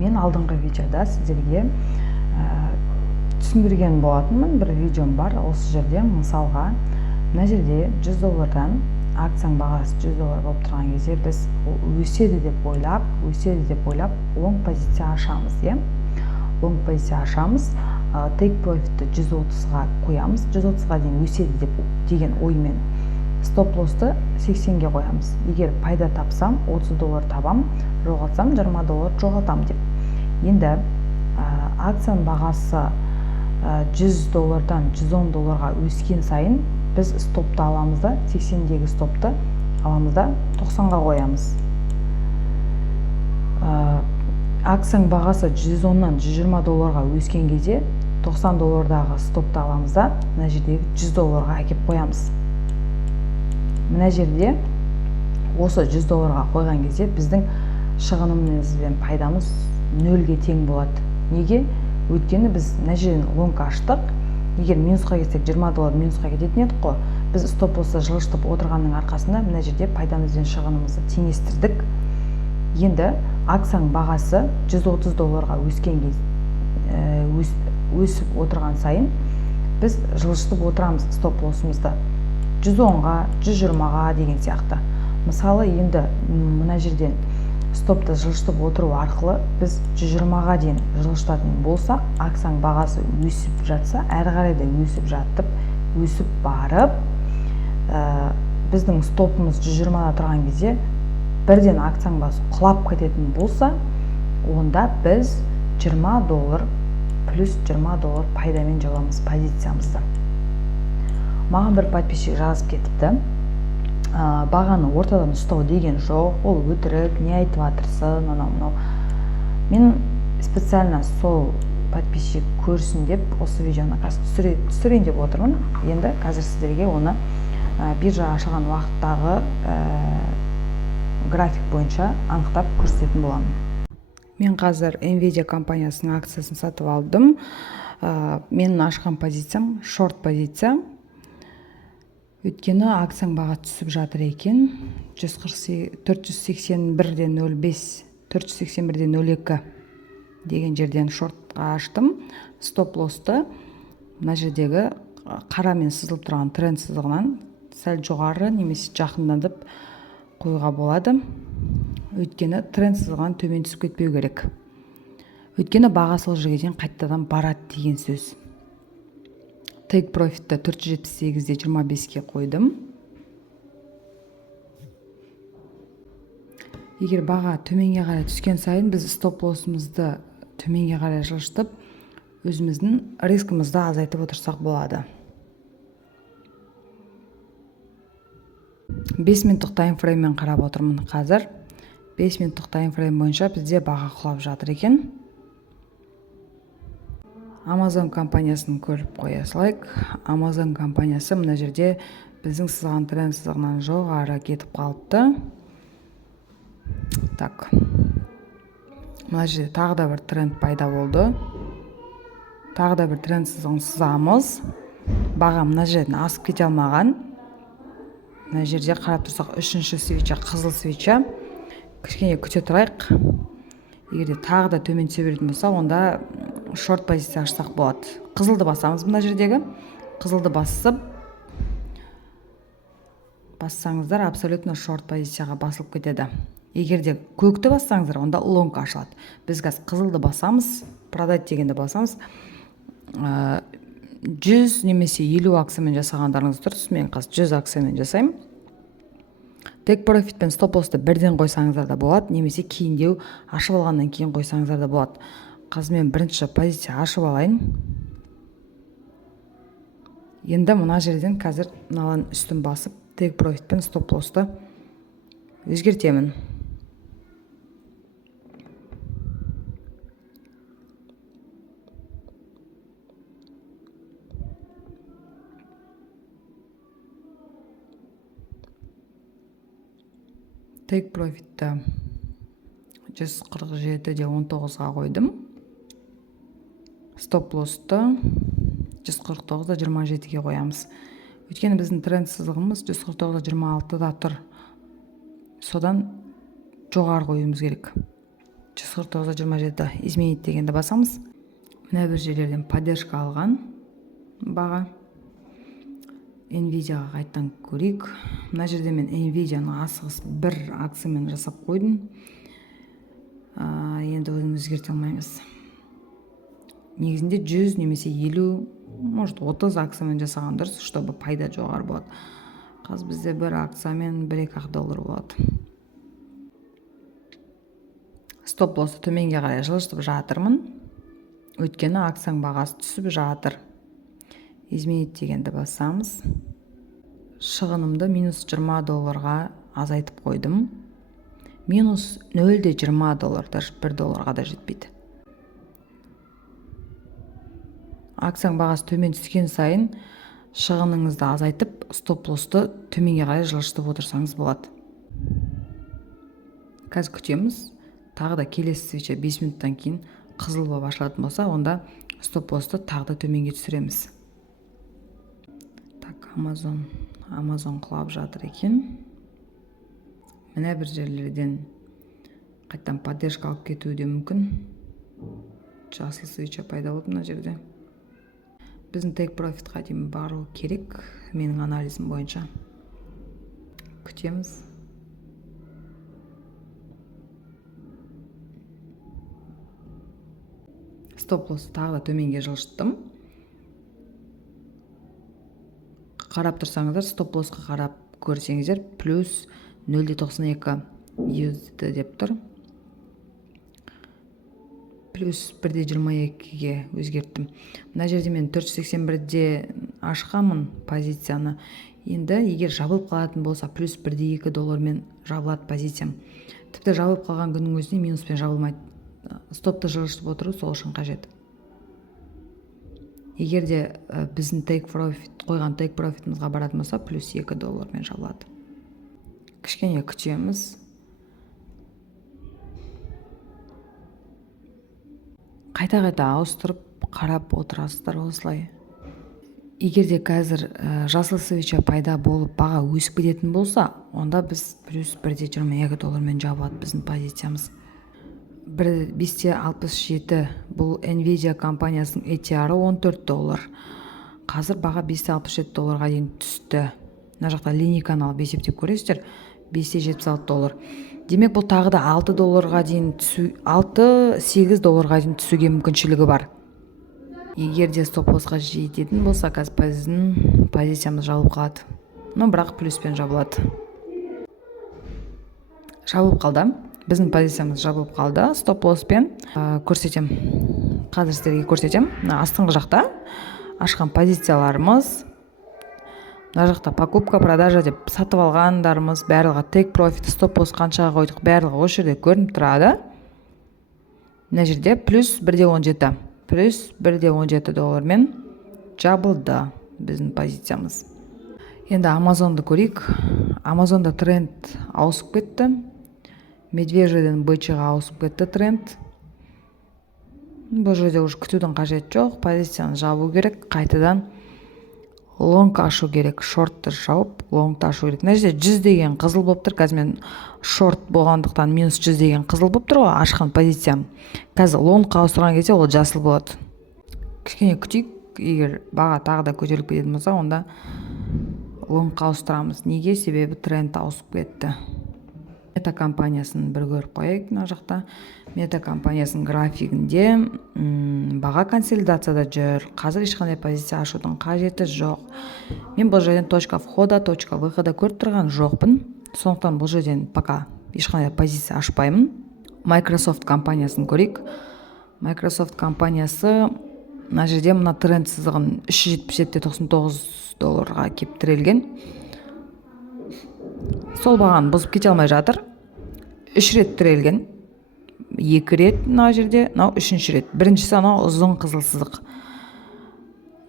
Мен алдыңғы видеода сіздерге түсіндірген болатынмын. Бір видеом бар. Осы жерде мысалға мына жерде $100 акцияның бағасы $100 болып тұрған кезде біз өседі деп ойлап long позиция ашамыз, long позиция ашамыз. Take profit'ті 130-ға қоямыз. 130-ға дейін өседі деген оймен стоп лоссты 80-ге қоямыз. Егер пайда тапсам $30 табам, жоғалтсам $20 жоғалтам деп. Енді акцияның бағасы $100-дан $110-ға өскен сайын біз стопты аламыз да, 80-дегі стопты аламыз да 90-ға қоямыз. Акцияның бағасы $110-нан $120-ға өскен кезде $90-дағы стопты аламыз да, мына жердегі $100-ға әкеп қоямыз. Мына жерде осы $100-ға қойған кезде біздің шығынымыз бен пайдамыз нөлге тең болады. Неге? Өйткені біз мына жерден лонг аштық. Егер минусқа кетсек $20 минусқа кететін едік қой. Біз стоп лоссты жылжытып отырғанның арқасында мына жерде пайдамыз бен шығынымызды теңестірдік. Енді акцияның бағасы $130-ға өскен кезде өсіп отырған сайын біз жылжытып отырамыз стоп лоссымызды 110-ға, 120-ға деген сияқты. Мысалы, енді мына жерден стопты жылжытып отыру арқылы біз 120-ға дейін жылжытатын болсақ, акцияның бағасы өсіп жатса, әрі қарай да өсіп барып, біздің стопымыз 120-да тұрған кезде бірден акцияның бағасы құлап кететін болса, онда біз $20 плюс $20 пайдамен жабамыз позициямызды. Маған бір подписчик жазып кетіпті. Бағаны ортадан ұстау деген жоқ, ол өтірік, не айтып жатырсың, анау. Мен специально сол подписчик көрсін деп осы видеоны түсірейін деп отырмын. Енді қазір сіздерге оны биржа ашылған уақыттағы график бойынша анықтап көрсететін боламын. Мен қазір Nvidia компаниясының акциясын сатып алдым. Менің ашқан позициям шорт позиция. Өйткені акцияның бағасы түсіп жатыр екен. 481-ден 05, 481-ден 02 деген жерден шортқа аштым. Стоп лоссты мына жердегі қарамен сызылып тұрған тренд сызығынан сәл жоғары немесе жақындатып қоюға болады. Өйткені тренд сызығынан төмен түсіп кетпеу керек. Өйткені баға сол жерге дейін қайтадан барады деген сөз. Take profit'ті 478-де 25-ке қойдым. Егер баға төменге қарай түскен сайын біз стоп лоссымызды төменге қарай жылжытып, өзіміздің рискімізді азайтып отырсақ болады. 5 минуттық таймфрейммен қарап отырмын қазір. 5 минуттық таймфрейм бойынша бізде баға құлап жатыр екен. Amazon компаниясын көріп қоя салайық. Amazon компаниясы мына жерде біздің сызған тренд сызығынан жоғары кетіп қалыпты. Так. Мына жерде тағы да бір тренд пайда болды. Тағы да бір тренд сызығын сызамыз. Баға мына жерден асып кете алмаған. Мына жерде қарап тұрсақ, үшінші свеча, қызыл свеча. Кішкене күте тұрайық. Егерде тағы да төмен түсе беретін болса, онда шорт позиция ашсақ болады. Қызылды басамыз мына жердегі. Қызылды бассаңыздар абсолютно шорт позицияға басылып кетеді. Егерде көкті бассаңыздар, онда лонг ашылады. Біз қазір қызылды басамыз, продать дегенді басамыз. 100 немесе 50 акциямен жасағандарыңыз дұрыс. Мен қазір 100 акциямен жасаймын. Take profit пен стоп лоссты бірден қойсаңыздар да болады, немесе кейіндеу ашып алғаннан кейін қойсаңыздар да болады. Қазір мен бірінші позиция ашып алайын. Енді мына жерден қазір мыналан үстін басып, take profit пен стоп лоссты өзгертемін. Take profit'ті 147-де 19-ға қойдым. Стоп лоссты 149-да 27-ге қоямыз. Өйткені біздің тренд сызығымыз 149-да 26-да тұр. Содан жоғары қоюымыз керек. 149.27 изменить дегенді басамыз. Мына бір жерлерден поддержка алған баға. Nvidia-ға қайттан көрейік. Мына жерде мен Nvidia-ны асығыс бір акциямен жасап қойдым. Енді оны өзгерте алмаймыз. Негізінде 100 немесе 50, может 30 акциямен жасаған дұрыс, чтобы пайда жоғары болады. Қазір бізде бір акциямен $1-2 болады. Стоп лоссты төменге қарай жылжытып жатырмын. Өйткені акцияның бағасы түсіп жатыр. Изменить дегенді басамыз. Шығынымды $-20 азайтып қойдым. $-0.20, даже $1 да жетпейді. Акцияның бағасы төмен түскен сайын шығыныңызды азайтып, стоп-лоссты төменге қарай жылжытып отырсаңыз болады. Қазір күтеміз. Тағы да келесі свеча 5 минуттан кейін қызыл болып ашылатын болса, онда стоп-лоссты тағы да төменге түсіреміз. Так, Amazon құлап жатыр екен. Мына бір жерлерден қайттан поддержка алып кетуі де мүмкін. Жасыл свеча пайда болды мына жерде. Біздің take profitқа дейін бару керек, менің анализім бойынша. Күтеміз. Стоп-лоссты тағы да төменге жылжыттым. Қарап тұрсаңыздар, стоп-лоссқа қарап көрсеңіздер, +0.92 USD деп тұр. +1.22-ге өзгерттім. Мына жерде мен 481-де ашқанмын позицияны. Енді егер жабылып қалатын болса, $+1.2 жабылады позициям. Тіпті жабылып қалған күннің өзіне минуспен жабылмайды. Стопты жылжытып отыру сол үшін қажет. Егер де біздің қойған take profitімізға баратын болса, $+2 жабылады. Кішкене күтеміз. Қайта-қайта ауыстырып қарап отырасыздар осылай. Егер де қазір жасыл свеча пайда болып баға өсіп кететін болса, онда біз $+1.22 жабылады біздің позициямыз. 5.67 бұл Nvidia компаниясының ATR-ы $14. Қазір баға $5.67 дейін түсті. Мына жақта линейканы алып есептеп көресіздер, $5.76. Демек бұл тағы да $6 дейін $6-8 дейін түсуге мүмкіншілігі бар. Егер де стоп-лоссқа жететін болса, қазір біздің позициямыз жабылып қалады. Бірақ плюспен жабылады. Жабылып қалды. Біздің позициямыз жабылып қалды. Стоп-лосспен көрсетем. Қазір сіздерге көрсетем. Астыңғы жақта ашқан позицияларымыз, мына жақта покупка, продажа деп сатып алғандарымыз, барлығы take profit, стоп-лосс қаншаға қойдық, барлығы осы жерде көрініп тұрады. Мына жерде $+1.17, $+1.17 жабылды біздің позициямыз. Енді Amazonды көрейік. Amazonда тренд ауысып кетті. Медвежьеден бычыға ауысып кетті тренд. Бұл жерде уже күтудің қажет жоқ. Позицияны жабу керек. Қайтадан лонг ашу керек. Шортты жауып, лонгты ашу керек. Мына жерде 100 деген қызыл болып тұр. Қазір мен шорт болғандықтан -100 деген қызыл болып тұр ғой, ашқан позициям. Қазір лонгқа ауыстырған кезде ол жасыл болады. Кішкене күтейік. Егер баға тағы да көтеріліп кететін болса, онда лонгқа ауыстырамыз. Неге? Себебі тренд ауысып кетті. Мета компаниясын бір көріп қойайық. Мына жақта Мета компаниясының графигінде баға консолидацияда жүр. Қазір ешқандай позиция ашудың қажеті жоқ. Мен бұл жерден точка входа, точка выхода көріп тұрған жоқпын. Сондықтан бұл жерден пока ешқандай позиция ашпаймын. Microsoft компаниясын көрейік. Microsoft компаниясы мына жерде мына тренд сызығын $377.99 кеп тірелген. Сол бағаны бұзып кете алмай жатыр. 3 рет тірелген. 2 рет мына жерде, мынау 3-ші рет. Біріншісі анау ұзын қызыл сызық.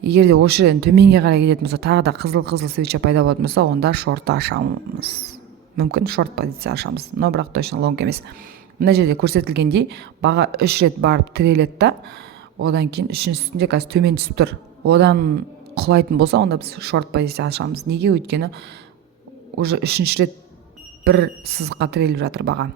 Егер де осы жерден төменге қарай кететін болса, тағы да қызыл свеча пайда болатын болса, онда шортты ашамыз. Мүмкін шорт позиция ашамыз. Но бірақ точно лонг емес. Мына жерде көрсетілгендей, баға 3 рет барып тіреледі да, одан кейін үшіншісінде қазір төмен түсіп тұр. Одан құлайтын болса, онда біз шорт позиция ашамыз. Неге? Өйткені уже 3-ші рет бір сызыққа тіреліп жатыр баға.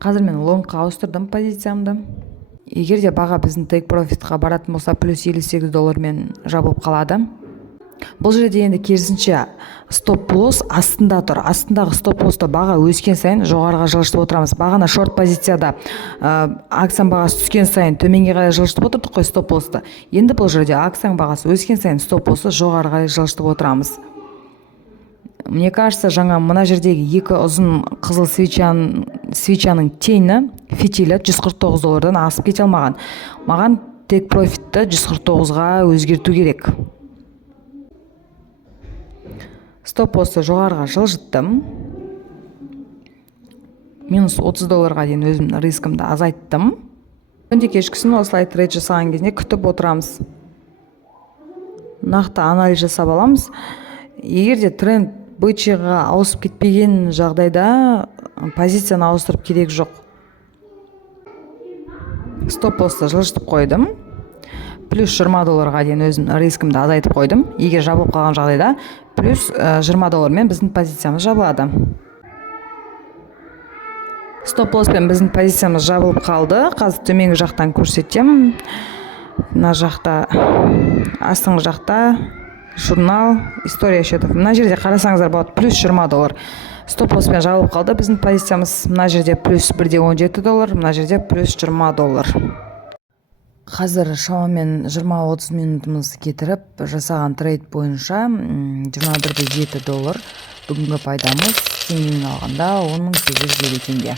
Қазір мен лонгқа ауыстырдым позициямды. Егер де баға біздің take profitқа баратын болса, плюс $58 мен жабылып қалады. Бұл жерде енді керісінше стоп лосс астында тұр. Астындағы стоп лоссты баға өскен сайын жоғарыға жылжытып отырамыз. Бағана шорт позицияда акцияның бағасы түскен сайын төменге қарай жылжытып отырдық қой стоп лоссты. Енді бұл жерде акцияның бағасы өскен сайын стоп лоссты жоғарыға жылжытып отырамыз. Мне кажется, жаңа мына жердегі екі ұзын қызыл свечаның тені фитилі $149 асып кете алмаған. Маған take profitті 149-ға өзгерту керек. Стоп лоссты жоғарыға жылжыттым. Минус $30 дейін өзімнің рискімді азайттым. Күнде кешкісін осылай трейд жасаған кезінде күтіп отырамыз. Нақты анализ жасап аламыз. Егер де тренд бычыға ауысып кетпеген жағдайда позицияны ауыстырып керек жоқ. Стоп лоссты жылжытып қойдым. Плюс $20 дейін өзім рискімді азайтып қойдым. Егер жабылып қалған жағдайда плюс $20 мен біздің позициямыз жабылады. Стоп лосспен біздің позициямыз жабылып қалды. Қазір төменгі жақтан көрсетем. Мына жақта, астыңғы жақта журнал, история счетов. Мына жерде қарасаңыздар болады плюс $20. Стоп лосспен жабылып қалды біздің позициямыз. Мына жерде плюс $1.17, мына жерде плюс $20. Қазір шамамен 20-30 минутымыз кетіріп жасаған трейд бойынша $21.7. Бүгінгі пайдамыз теңгемен алғанда 10.807 теңге.